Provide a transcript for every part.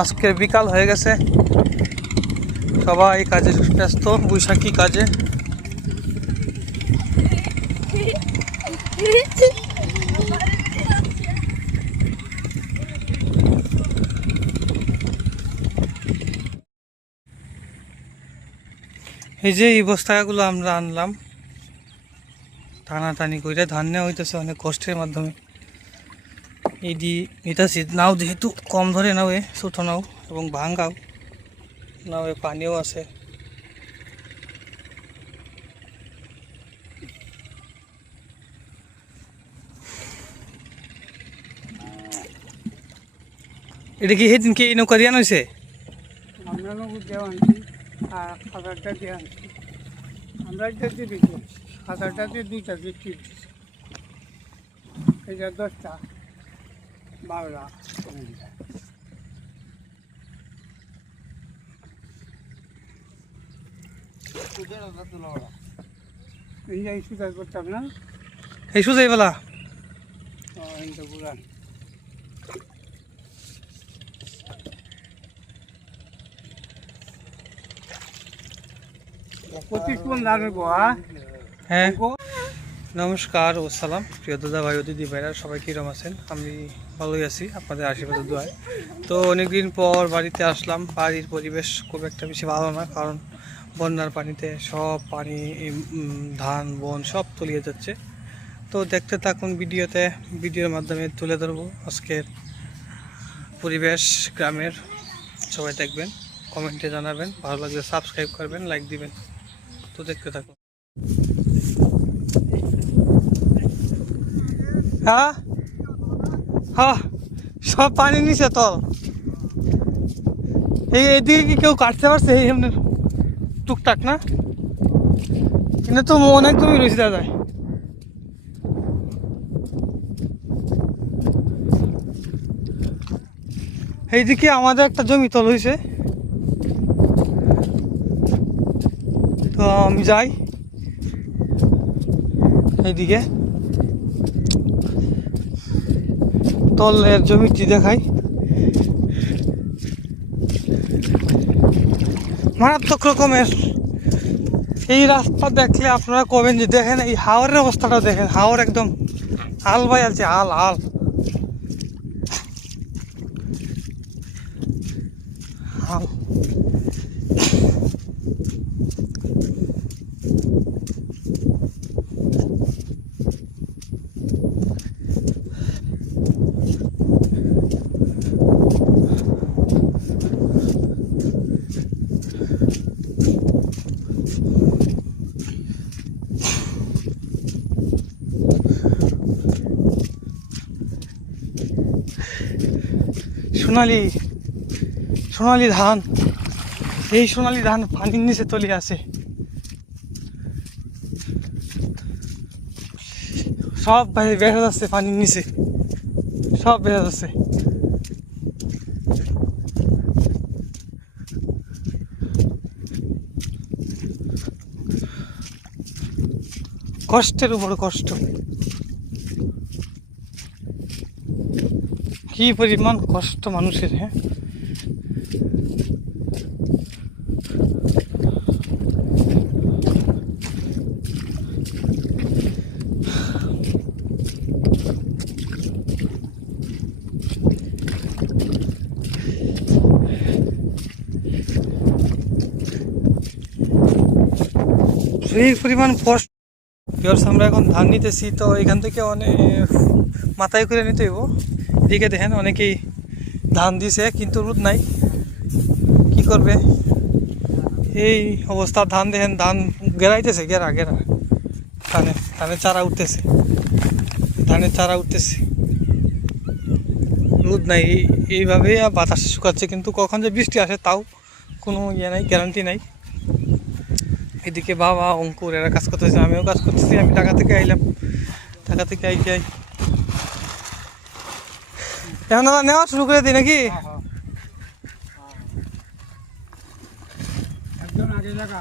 আজকে বিকাল হয়ে গেছে, সবাই কাজে ব্যস্ত, বৈশাখী কাজে। এই যে এই বস্তাগুলো আমরা আনলাম টানাটানি করে, ধান নেওয়া হইতেছে অনেক কষ্টের মাধ্যমে। এই নিতাছি নাও, যেহেতু কম ধরে নাও, ছোট নাও এবং ভাঙ্গাও নাও, পানিও আছে। এটা কি সেদিন কি নৌকা দিয়া নইছে? আমরা নৌকো দেওয়া আনছি আর খাবারটা দিয়ে আনছি। আমরা এটা দিয়ে দিচ্ছি, খাবারটা দিয়ে 2টা দিয়ে টিপ দিচ্ছি। এটা 10টা 12টা। এই সুতার করতাম না, এই সুজাই বেলা এটা পুরান। 25 দামের গোয়া। হ্যাঁ, নমস্কার ও সালাম প্রিয় দাদা ভাই ও দিদি ভাইরা, সবাই কীরকম আছেন? আমি ভালোই আছি, আপনাদের আশীর্বাদ দোয়ায়। তো অনেকদিন পর বাড়িতে আসলাম। বাড়ির পরিবেশ খুব একটা বেশি ভালো না, কারণ বন্যার পানিতে সব পানি, ধান বন সব তলিয়ে যাচ্ছে। তো দেখতে থাকুন ভিডিওর মাধ্যমে তুলে ধরবো আজকের পরিবেশ গ্রামের। সবাই দেখবেন, কমেন্টে জানাবেন, ভালো লাগলে সাবস্ক্রাইব করবেন, লাইক দিবেন। তো দেখতে থাকুন। হ্যাঁ হ্যাঁ, সব পানি নিচে তল। এইদিকে কি কেউ কাটতে পারছে? এই এমনি টুকটাক না, কিন্তু তো অনেক জমি রয়েছে দাদা। এইদিকে আমাদের একটা জমি তল হয়েছে, তো আমি যাই এইদিকে, তলের জমিটি দেখাই। মারাত্মক রকমের এই রাস্তা দেখলে আপনারা কবেন যে দেখেন এই হাওরের অবস্থাটা দেখেন, হাওর একদম হাল বাই আছে, হাল হাল হাল। সোনালি ধান, এই সোনালি ধান পানির নিচে তলিয়ে আছে। সব বেড়ে যাচ্ছে পানির নিচে, সব বেড়ে যাচ্ছে। কষ্টের উপর কষ্ট, কি পরিমাণ কষ্ট মানুষের। হ্যাঁ, এই পরিমাণ কষ্ট। আমরা এখন ধান নিতেছি, তো এখান থেকে অনেক মাথায় করে নিতে হইব। এদিকে দেখেন অনেকেই ধান দিছে, কিন্তু রোদ নাই, কি করবে? এই অবস্থা। ধান দেখেন, ধান গেরাইতেছে, গেরা ধানের চারা উঠতেছে, রোদ নাই, এইভাবে বাতাস শুকাচ্ছে, কিন্তু কখন যে বৃষ্টি আসে তাও কোনো ইয়ে নাই, গ্যারান্টি নাই। এদিকে বাবা অঙ্কুর এরা কাজ করতেছে, আমিও কাজ করতেছি। আমি ঢাকা থেকে আইলাম, ঢাকা থেকে এখন আমরা নেওয়া শুরু করে দিই নাকি? একজন আগে লাগা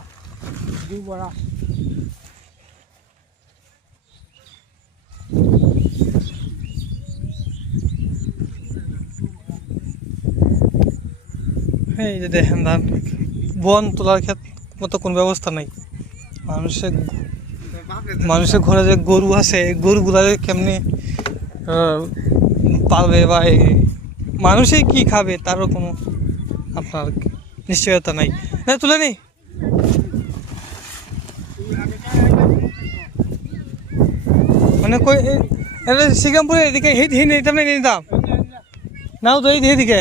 2 বড়া। এই যে দেখেন ধান বন তোলার মতো কোনো ব্যবস্থা নাই। মানুষের ঘরে যে গরু আছে গরুগুলা কেমনি পালবে বা মানুষই কি খাবে তারও কোনো আপনার নিশ্চয়তা নাই। না তুলে নেই মানে কই শ্রীরামপুরে এদিকে হিট হিন নিতাম না নিতাম নাও তো এইদিকে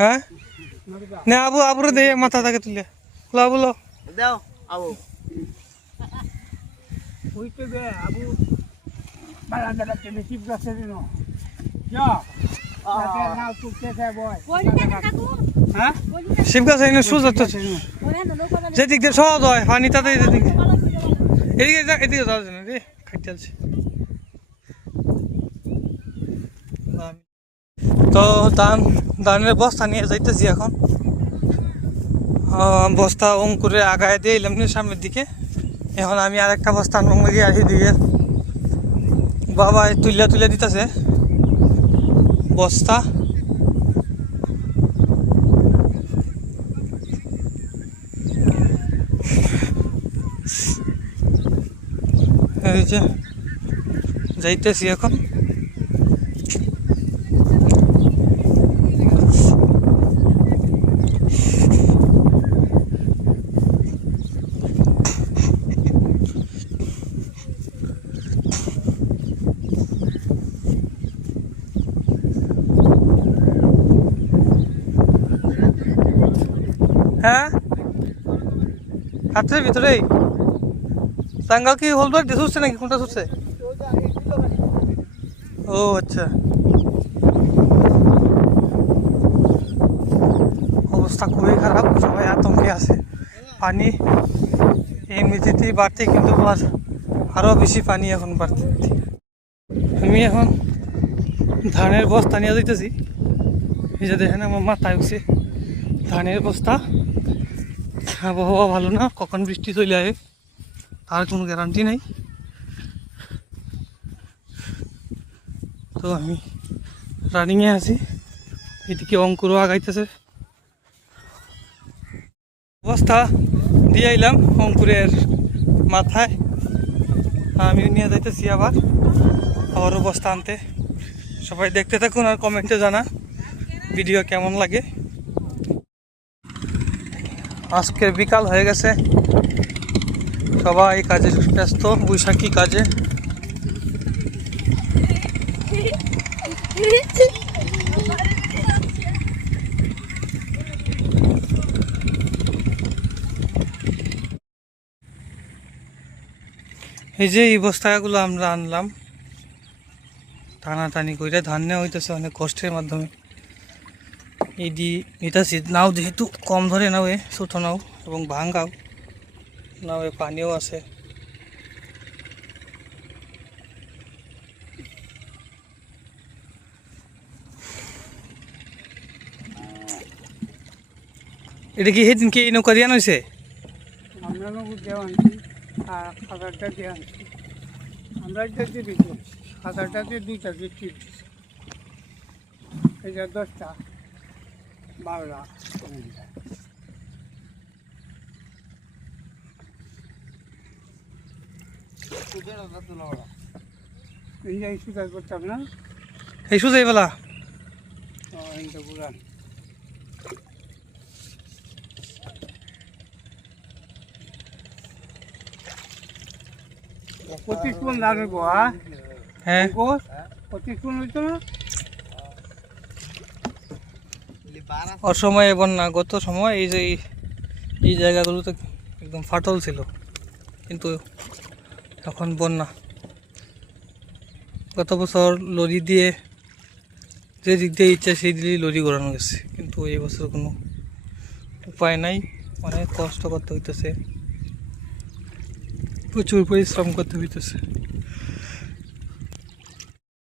হ্যাঁ না আবু আবুরে দে মাথা থাকে তুলে লো বলো দাও আবু হইতে বে আবু বারান্দাটা টেনে চিপ গাছে দিনো যা না তু কেসে বয় হ্যাঁ শিব গাছ এনে সুজ হচ্ছে যেদিক দিয়ে সহজ হয় পানি তাতে এদিকে এদিকে যাওয়া যায় না রে খাইতে আছে। তো ধানের বস্তা নিয়ে যাইতেছি এখন। বস্তা অঙ্কুরে আগায় দিয়ে এলাম সামনের দিকে। এখন আমি আর একটা বস্তা নঙ্গে গিয়ে আসি দিয়ে বাবা তুলে দিতেছে বস্তা। এই যে যাইতেছি এখন। হ্যাঁ হাতের ভিতরেই টাঙ্গাল কি হলবার দিয়ে ছুটছে নাকি কোনটা ছুটছে? ও আচ্ছা অবস্থা খুবই খারাপ, সবাই আতঙ্কে আছে। পানি এমনিতেই বাড়তে কিন্তু আরও বেশি পানি এখন বাড়তে। আমি এখন ধানের বস্তা নিয়ে যাইতেছি। এই যে দেখেন আমার মাথায় উঠছে ধানের বস্তা। আবহাওয়া ভালো না, কখন বৃষ্টি চলে আসে তার কোনো গ্যারান্টি নেই। তো আমি রানিংয়ে আছি, এদিকে অঙ্কুরও আগাইতেছে। বস্তা দিয়ে আইলাম অঙ্কুরের মাথায়, আমি নিয়ে যাইতেছি আবারও বস্তা আনতে। সবাই দেখতে থাকুন আর কমেন্টে জানা ভিডিও কেমন লাগে। আজকের বিকাল হয়ে গেছে, সবাই কাজে ব্যস্ত, বৈশাখী কাজে। এই যে এই বস্তাগুলো আমরা আনলাম টানাটানি করে, ধান নেওয়া হইতেছে অনেক কষ্টের মাধ্যমে। এই নিতেছি নাও, যেহেতু কম ধরে নাও, ছোটো নাও এবং ভাঙ্গাও নাও, পানিও আছে। এটা কি সেদিনকে এই নৌকা দিয়ে আনছে? আমরা নগদ দেওয়া আনছি আর খাবারটা দিয়ে আনছি। আমরা এটা দিয়ে দিচ্ছি, খাবারটা দিয়ে 2টা দিয়ে টিপ দিচ্ছি। এটা 10টা 12টা এই সুতার করতাম না, এই সুজাই বেলা এইটা বুড়ান পঁচিশ কোন লাগবে। হ্যাঁ 25 কোন হইতো না অসময়ে বন্যা, গত সময় এই যে এই জায়গাগুলোতে একদম ফাটল ছিল, কিন্তু এখন বন্যা। গত বছর লরি দিয়ে যে দিক দিয়ে ইচ্ছা সেই দিকেই লরি ঘোরানো গেছে, কিন্তু এই বছর কোনো উপায় নাই, অনেক কষ্ট করতে হইতেছে, প্রচুর পরিশ্রম করতে হইতেছে।